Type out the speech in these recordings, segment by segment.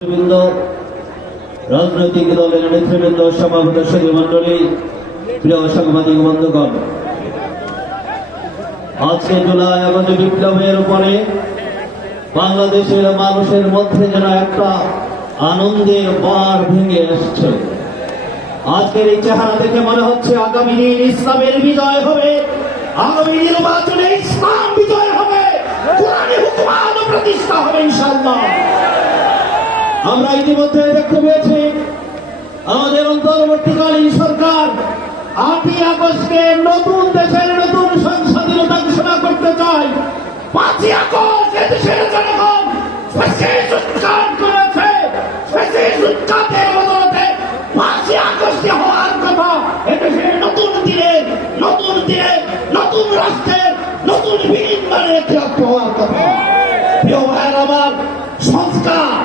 নেতৃবৃন্দ, রাজনৈতিক দলের নেতৃবৃন্দ সভাপতি মন্ডলী প্রিয় সাংবাদিক বন্ধুগণ, আজকে জুলাই আগস্ট বিপ্লবের উপরে বাংলাদেশের মানুষের মধ্যে যেন একটা আনন্দের বার ভেঙে এসছে। আজকের এই চেহারা দেখে মনে হচ্ছে আগামী দিন ইসলামের বিজয় হবে, আগামী নির্বাচনে ইসলাম আমরা ইতিমধ্যে দেখতে পেয়েছি, আমাদের অন্তর্বর্তীকালীন সরকার আটই আগস্টে নতুন দেশের নতুন সংস্বাধীনতা ঘোষণা করতে চায়। পাঁচই আগস্ট দেশের জনগণ কথা এদেশের নতুন নতুন নতুন নতুন সংস্কার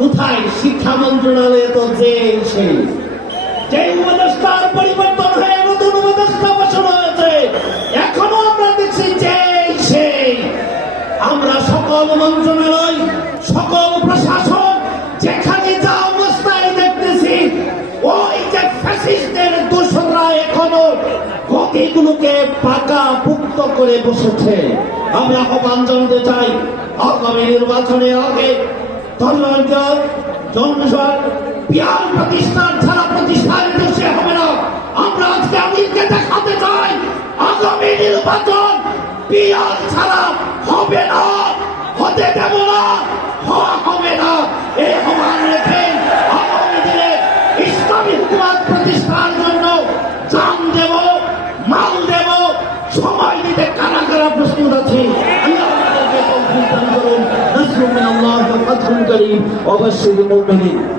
কোথায় শিক্ষা মন্ত্রণালয়ে তো যে সেই যে উপদেষ্টার পরিবর্তন হয়ে নতুন উপদেষ্টা বসানো হয়েছে, এখনও আমরা দেখছি যে সেই আমরা সকল মন্ত্রণালয়, সকল প্রশাসন, যেখানে যা অবস্থায় দেখতেছি, ওই যে ফ্যাসিস্টের দোসররা এখনও গতিগুলোকে পাকা পুক্ত করে বসেছে। আমরা আহ্বান জানাতে চাই, আগামী নির্বাচনের আগে ধন্যবাদ জনসন পিয়ার প্রতিষ্ঠান ছাড়া প্রতিষ্ঠানিত সে হবে না। আমরা আজকে আমিরকে দেখাতে চাই, আগামী নির্বাচন পিয়ার ছাড়া হবে না, হতে দেব না, হওয়া হবে না। এই আহ্বান রেখে আগামী দিনে ইসলামী হুকুমাত প্রতিষ্ঠার জন্য জান দেব, মাল দেব, সময় দিতে কারা কারা প্রস্তুত আছে আল্লাহ আমাদেরকে তৌফিক